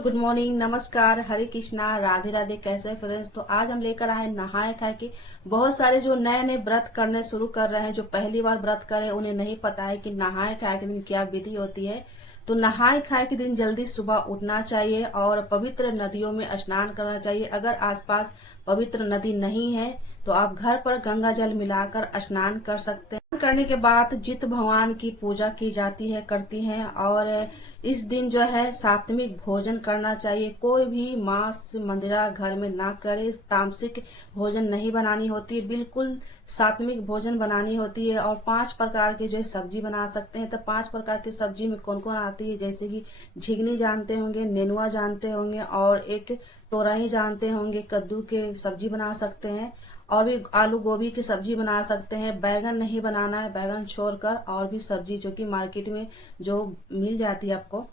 Good morning, नमस्कार, हरे कृष्णा, राधे राधे। कैसे friends? तो आज हम लेकर आए नहाए खाए के। बहुत सारे जो नए नए व्रत करने शुरू कर रहे हैं, जो पहली बार व्रत कर रहे हैं, उन्हें नहीं पता है कि नहाए खाए के दिन क्या विधि होती है। तो नहाए खाए के दिन जल्दी सुबह उठना चाहिए और पवित्र नदियों में स्नान करना चाहिए। अगर आसपास पवित्र नदी नहीं है तो आप घर पर गंगा जल मिलाकर स्नान कर सकते हैं। करने के बाद जित भगवान की पूजा की जाती है, करती हैं। और इस दिन जो है सात्विक भोजन करना चाहिए। कोई भी मांस मंदिरा घर में ना करे। तामसिक भोजन नहीं बनानी होती है, बिल्कुल सात्विक भोजन बनानी होती है। और 5 प्रकार के जो है सब्जी बना सकते हैं। तो 5 प्रकार की सब्जी में कौन कौन आती है, जैसे कि झिगनी जानते होंगे, नेनुआ जानते होंगे, और एक तोरई जानते होंगे। कद्दू के सब्जी बना सकते हैं, और भी आलू गोभी की सब्जी बना सकते हैं। बैगन नहीं बनाना है, बैगन छोड़कर और भी सब्जी जो कि मार्केट में जो मिल जाती है आपको।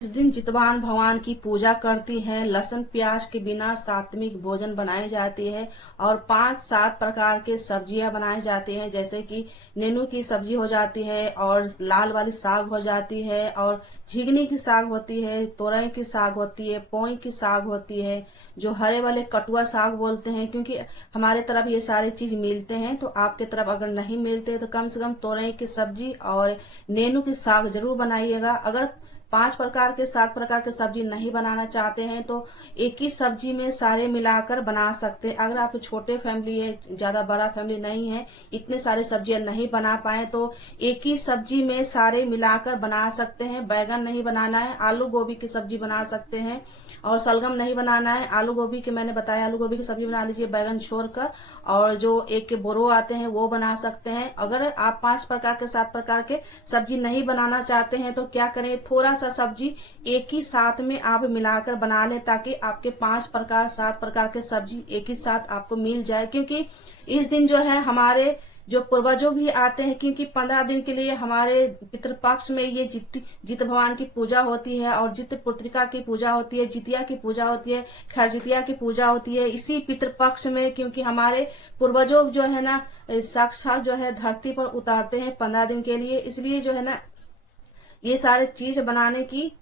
इस दिन जितवान भगवान की पूजा करती हैं। लहसुन प्याज के बिना सात्विक भोजन बनाई जाती है। और 5-7 प्रकार के सब्जियां बनाई जाती हैं, जैसे कि नेनू की सब्जी हो जाती है, और लाल वाली साग हो जाती है, और झिगनी की साग होती है, तोरई की साग होती है, पोई की साग होती है, जो हरे वाले कटुआ साग बोलते हैं। क्योंकि हमारे तरफ ये सारे चीज मिलते हैं, तो आपके तरफ अगर नहीं मिलते तो कम से कम तोरई की सब्जी और नेनू की साग जरूर बनाइएगा। अगर 5 प्रकार के 7 प्रकार के सब्जी नहीं बनाना चाहते हैं तो एक ही सब्जी में सारे मिलाकर बना सकते हैं। अगर आप छोटे फैमिली है, ज्यादा बड़ा फैमिली नहीं है, इतने सारे सब्जियां नहीं बना पाए, तो एक ही सब्जी में सारे मिलाकर बना सकते हैं। बैगन नहीं बनाना है, आलू गोभी की सब्जी बना सकते हैं। और सलगम नहीं बनाना है, आलू गोभी के मैंने बताया, आलू गोभी की सब्जी बना लीजिए बैगन छोड़कर। और जो एक बोरो आते हैं वो बना सकते हैं। अगर आप 5 प्रकार के 7 प्रकार के सब्जी नहीं बनाना चाहते हैं तो क्या करें, थोड़ा सा सब्जी एक ही साथ में आप मिलाकर बना लें, ताकि आपके 5 प्रकार 7 प्रकार के सब्जी एक ही साथ आपको मिल जाए। क्योंकि इस दिन जो है हमारे जो पूर्वजों भी आते हैं, क्योंकि 15 दिन के लिए हमारे पितृपक्ष में ये जित भगवान की पूजा होती है, और जित पुत्रिका की पूजा होती है, जितिया की पूजा होती है, खरजितिया की पूजा होती है इसी पितृपक्ष में। क्योंकि हमारे पूर्वजों जो है ना साक्षात जो है धरती पर उतारते हैं 15 दिन के लिए, इसलिए जो है ना ये सारे चीज बनाने की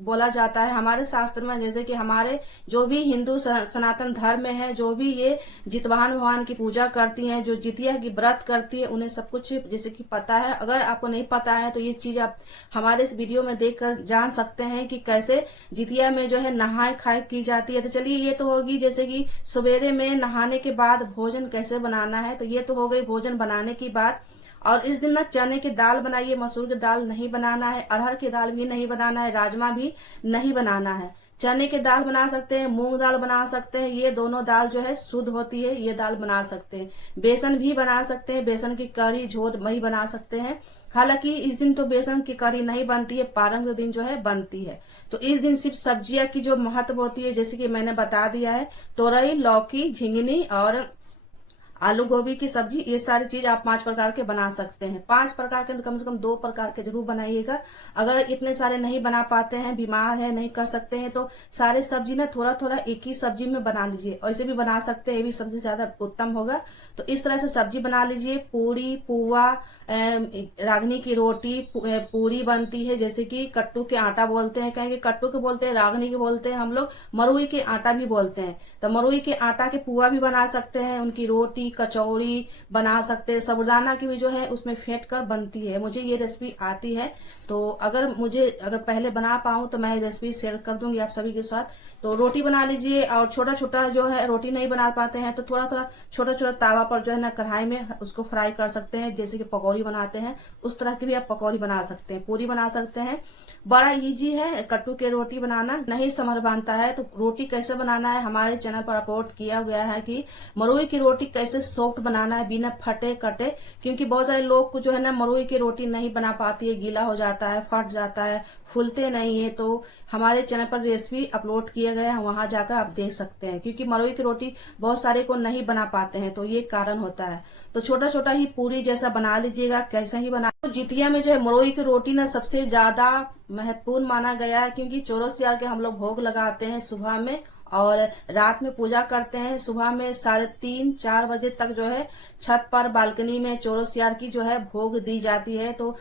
बोला जाता है हमारे शास्त्र में। जैसे कि हमारे जो भी हिंदू सनातन धर्म में है, जो भी ये जितवाहन भगवान की पूजा करती हैं, जो जितिया की व्रत करती है, उन्हें सब कुछ जैसे कि पता है। अगर आपको नहीं पता है तो ये चीज आप हमारे इस वीडियो में देखकर जान सकते हैं कि कैसे जितिया में जो है नहाए खाए की जाती है। तो चलिए, ये तो होगी जैसे कि सवेरे में नहाने के बाद भोजन कैसे बनाना है। तो ये तो हो गई भोजन बनाने की बात। और इस दिन ना चने की दाल बनाइए, मसूर की दाल नहीं बनाना है, अरहर की दाल भी नहीं बनाना है, राजमा भी नहीं बनाना है। चने की दाल बना सकते हैं, मूंग दाल बना सकते हैं, ये दोनों दाल जो है शुद्ध होती है, ये दाल बना सकते हैं। बेसन भी बना सकते हैं, बेसन की करी झोर मई बना सकते हैं। हालांकि इस दिन तो बेसन की करी नहीं बनती है, पारंग दिन जो है बनती है। तो इस दिन सिर्फ सब्जियां की जो महत्व होती है, जैसे कि मैंने बता दिया है, तोरई, लौकी, झिंगनी और आलू गोभी की सब्जी, ये सारी चीज आप 5 प्रकार के बना सकते हैं। 5 प्रकार के तो कम से कम 2 प्रकार के जरूर बनाइएगा। अगर इतने सारे नहीं बना पाते हैं, बीमार है, नहीं कर सकते हैं, तो सारे सब्जी ना थोड़ा थोड़ा एक ही सब्जी में बना लीजिए। ऐसे भी बना सकते हैं, ये भी सबसे ज्यादा उत्तम होगा। तो इस तरह से सब्जी बना लीजिए। पूरी, पुआ, रागनी की रोटी, पूरी बनती है, जैसे कि कट्टू के आटा बोलते हैं, कहेंगे कट्टू के बोलते हैं, रागनी के बोलते हैं, हम लोग मरुई के आटा भी बोलते हैं। तो मरुई के आटा के पुआ भी बना सकते हैं, उनकी रोटी कचौड़ी बना सकते हैं। साबूदाना की भी जो है उसमें फेंट कर बनती है। मुझे ये रेसिपी आती है, तो अगर पहले बना पाऊं तो मैं रेसिपी शेयर कर दूंगी आप सभी के साथ। तो रोटी बना लीजिए, और छोटा छोटा जो है रोटी नहीं बना पाते हैं तो थोड़ा थोड़ा छोटा छोटा तावा पर जो है ना कढ़ाई में उसको फ्राई कर सकते हैं, जैसे कि पकौड़ी बनाते हैं उस तरह की भी आप पकौड़ी बना सकते हैं, पूरी बना सकते हैं। बड़ा इजी है कट्टू के रोटी बनाना। नहीं समझ बनता है तो रोटी कैसे बनाना है हमारे चैनल पर अपलोड किया गया है कि मरुई की रोटी कैसे सॉफ्ट बनाना है बिना फटे कटे। क्योंकि बहुत सारे लोग को जो है ना मरुई की रोटी नहीं बना पाती है, गीला हो जाता है, फट जाता है, फूलते नहीं है। तो हमारे चैनल पर रेसिपी अपलोड किया गया है, वहां जाकर आप देख सकते हैं। क्योंकि मरुई की रोटी बहुत सारे को नहीं बना पाते हैं, तो ये कारण होता है। तो छोटा छोटा ही पूरी जैसा बना लीजिएगा, कैसे ही बना। तो जितिया में जो है मरुई की रोटी ना सबसे ज्यादा महत्वपूर्ण माना गया है, क्योंकि चौरसियार के हम लोग भोग लगाते हैं सुबह में और रात में पूजा करते हैं। सुबह में 3:30-4 बजे तक जो है छत पर बालकनी में चौरसियार की जो है भोग दी जाती है। तो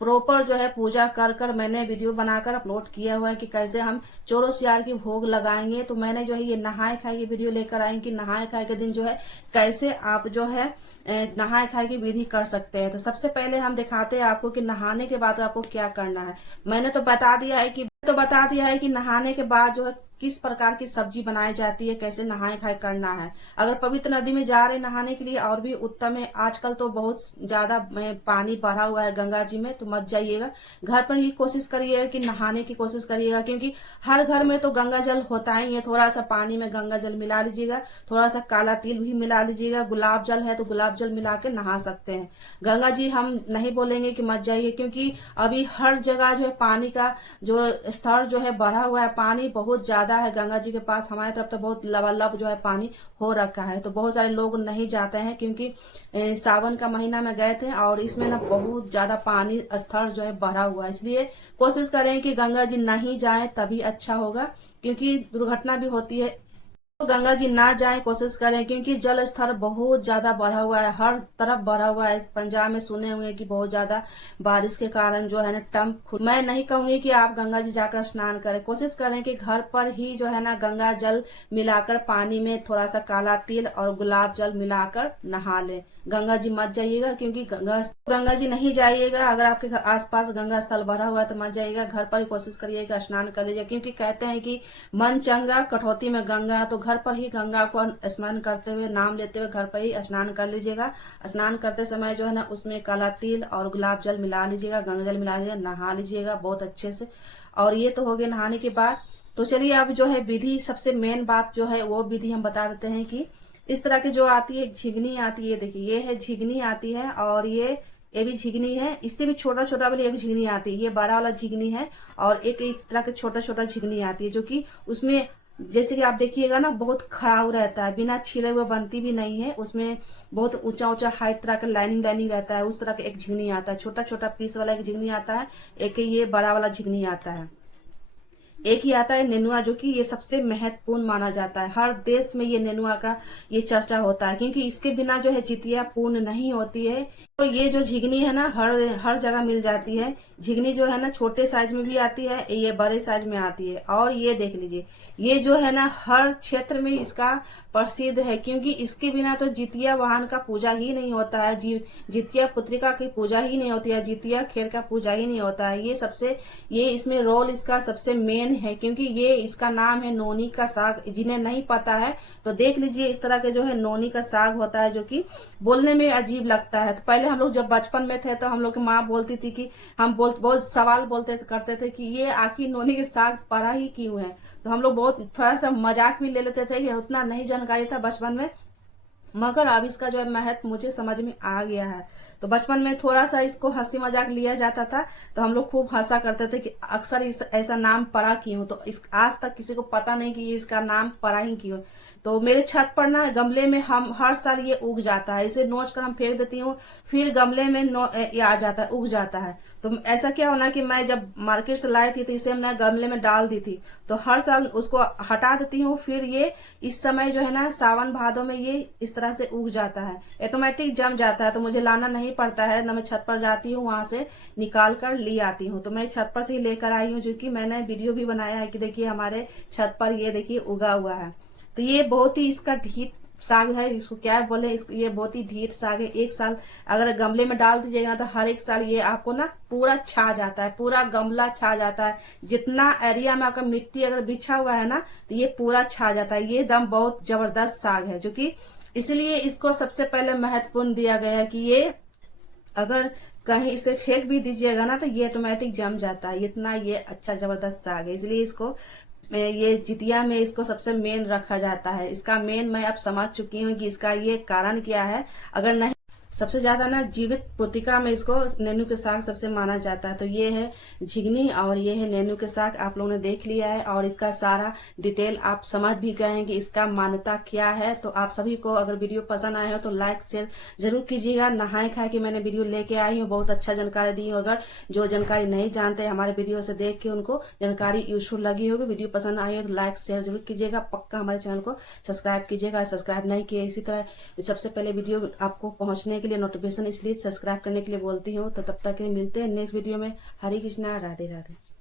प्रॉपर जो है पूजा कर कर मैंने वीडियो बनाकर अपलोड किया हुआ है कि कैसे हम चौरसियार की भोग लगाएंगे। तो मैंने जो है ये नहाए खाए की वीडियो लेकर आई कि नहाए खाए के दिन जो है कैसे आप जो है नहाए खाए की विधि कर सकते हैं। तो सबसे पहले हम दिखाते हैं आपको कि नहाने के बाद आपको क्या करना है। मैंने तो बता दिया है कि नहाने के बाद जो है किस प्रकार की सब्जी बनाई जाती है, कैसे नहाए खाए करना है। अगर पवित्र नदी में जा रहे नहाने के लिए और भी उत्तम है। आजकल तो बहुत ज्यादा पानी बढ़ा हुआ है गंगा जी में, तो मत जाइएगा, घर पर ही कोशिश करिएगा कि नहाने की कोशिश करिएगा, क्योंकि हर घर में तो गंगा जल होता ही है। थोड़ा सा पानी में गंगा जल मिला लीजिएगा, थोड़ा सा काला तिल भी मिला लीजिएगा, गुलाब जल है तो गुलाब जल मिला के नहा सकते हैं। गंगा जी हम नहीं बोलेंगे कि मत जाइए, क्योंकि अभी हर जगह जो है पानी का जो स्तर जो है बढ़ा हुआ है, पानी बहुत ज्यादा है गंगा जी के पास। हमारे तरफ तो बहुत लबालब जो है पानी हो रखा है, तो बहुत सारे लोग नहीं जाते हैं, क्योंकि सावन का महीना में गए थे और इसमें ना बहुत ज्यादा पानी स्तर जो है बढ़ा हुआ है। इसलिए कोशिश करें कि गंगा जी नहीं जाएं, तभी अच्छा होगा, क्योंकि दुर्घटना भी होती है। तो गंगा जी ना जाएं, कोशिश करें, क्योंकि जल स्तर बहुत ज्यादा बढ़ा हुआ है, हर तरफ बढ़ा हुआ है। पंजाब में सुने हुए हैं कि बहुत ज्यादा बारिश के कारण जो है ना मैं नहीं कहूंगी कि आप गंगा जी जाकर स्नान करें। कोशिश करें कि घर पर ही जो है ना गंगा जल मिलाकर पानी में थोड़ा सा काला तिल और गुलाब जल मिलाकर नहा लें। गंगा जी मत जाइएगा, क्योंकि गंगा जी नहीं जाइएगा। अगर आपके आसपास गंगा स्थल भरा हुआ है तो मत जाइएगा, घर पर ही कोशिश करिएगा स्नान कर लीजिए, क्योंकि कहते हैं कि मन चंगा कटौती में गंगा। तो घर पर ही गंगा को स्मरण करते हुए, नाम लेते हुए घर पर ही स्नान कर लीजिएगा। स्नान करते समय जो है ना उसमें काला तिल और गुलाब जल मिला लीजिएगा, गंगा जल मिला लीजिएगा, नहा लीजिएगा बहुत अच्छे से। और ये तो हो गया नहाने के बाद। तो चलिए अब जो है विधि, सबसे मेन बात जो है वो विधि हम बता देते हैं कि इस तरह की जो आती है झिगनी आती है। देखिए ये है झिगनी आती है, और ये भी झिगनी है। इससे भी छोटा छोटा वाली एक झिगनी आती है, ये बड़ा वाला झिगनी है। और एक इस तरह के छोटा छोटा झिगनी आती है, जो कि उसमें जैसे कि आप देखिएगा ना बहुत खराब रहता है, बिना छीले हुए बनती भी नहीं है। उसमें बहुत ऊंचा ऊंचा हाइट तरह का लाइनिंग रहता है। उस तरह का एक झिगनी आता है, छोटा छोटा पीस वाला एक झिगनी आता है। एक ये बड़ा वाला झिगनी आता है। एक ही आता है नेनुआ, जो कि ये सबसे महत्वपूर्ण माना जाता है। हर देश में ये नेनुआ का ये चर्चा होता है, क्योंकि इसके बिना जो है जितिया पूर्ण नहीं होती है। तो ये जो झिगनी है ना हर जगह मिल जाती है। झिगनी जो है ना छोटे साइज में भी आती है, ये बड़े साइज में आती है। और ये देख लीजिए, ये जो है ना हर क्षेत्र में इसका प्रसिद्ध है, क्योंकि इसके बिना तो जितिया वाहन का पूजा ही नहीं होता है, जितिया पुत्रिका की पूजा ही नहीं होती है, जितिया खेर का पूजा ही नहीं होता है। ये इसमें रोल इसका सबसे मेन है, क्योंकि ये इसका नाम है नोनी का साग। जिन्हें नहीं पता है तो देख लीजिए, इस तरह के जो है नोनी का साग होता है, जो कि बोलने में अजीब लगता है। तो पहले हम लोग जब बचपन में थे तो हम लोग की माँ बोलती थी कि हम बहुत सवाल करते थे कि ये आखिर नोनी के साग पड़ा ही क्यों है। तो हम लोग बहुत थोड़ा सा मजाक भी ले लेते थे, कि उतना नहीं जानकारी था बचपन में, मगर अब इसका जो है महत्व मुझे समझ में आ गया है। तो बचपन में थोड़ा सा इसको हंसी मजाक लिया जाता था, तो हम लोग खूब हंसा करते थे कि अक्सर ऐसा नाम पड़ा क्यों। तो आज तक किसी को पता नहीं कि इसका नाम पड़ा ही क्यों। तो मेरे छत पर ना गमले में हम हर साल ये उग जाता है, इसे नोच कर हम फेंक देती हूँ, फिर गमले में ये आ जाता है, उग जाता है। तो ऐसा क्या होना कि मैं जब मार्केट से लाई थी तो इसे हमने गमले में डाल दी थी, तो हर साल उसको हटा देती हूँ। फिर ये इस समय जो है ना सावन भादों में ये इस तरह से उग जाता है, ऑटोमेटिक जम जाता है। तो मुझे लाना नहीं पड़ता है ना, मैं छत पर जाती हूँ, वहां से निकाल कर ली आती हूँ। तो मैं छत पर से ही लेकर आई हूँ, जो कि मैंने वीडियो भी बनाया है कि देखिए हमारे छत पर ये देखिए उगा हुआ है। तो ये बहुत ही इसका ढीठ साग है, इसको क्या बोले, इसको ये बहुत ही ढीठ साग है। एक साल अगर गमले में डाल दीजिएगा ना तो हर एक साल ये आपको ना पूरा छा जाता है, पूरा गमला छा जाता है। जितना एरिया में आपका मिट्टी अगर बिछा हुआ है ना तो ये पूरा छा जाता है। ये दम बहुत जबरदस्त साग है, जो कि इसलिए इसको सबसे पहले महत्वपूर्ण दिया गया है कि ये अगर कहीं इसे फेंक भी दीजिएगा ना तो ये ऑटोमेटिक जम जाता है। इतना ये अच्छा जबरदस्त साग है, इसलिए इसको ये जितिया में इसको सबसे मेन रखा जाता है। इसका मेन मैं अब समझ चुकी हूँ कि इसका ये कारण क्या है। अगर नहीं सबसे ज्यादा ना जीवित पोतिका में इसको नेनु के साग सबसे माना जाता है। तो ये है झिंगनी और ये है नेनु के साग, आप लोगों ने देख लिया है और इसका सारा डिटेल आप समझ भी गए हैं कि इसका मान्यता क्या है। तो आप सभी को अगर वीडियो पसंद आए हो तो लाइक शेयर जरूर कीजिएगा। नहाए खाए की मैंने वीडियो लेके आई हूँ, बहुत अच्छा जानकारी दी हूँ। अगर जो जानकारी नहीं जानते हमारे वीडियो से देख के उनको जानकारी यूजफुल लगी होगी, वीडियो पसंद आई हो तो लाइक शेयर जरूर कीजिएगा। पक्का हमारे चैनल को सब्सक्राइब कीजिएगा, सब्सक्राइब नहीं किए। इसी तरह सबसे पहले वीडियो आपको पहुंचने के लिए नोटिफिकेशन इसलिए सब्सक्राइब करने के लिए बोलती हूँ। तो तब तक के लिए मिलते हैं नेक्स्ट वीडियो में। हरे कृष्णा, राधे राधे।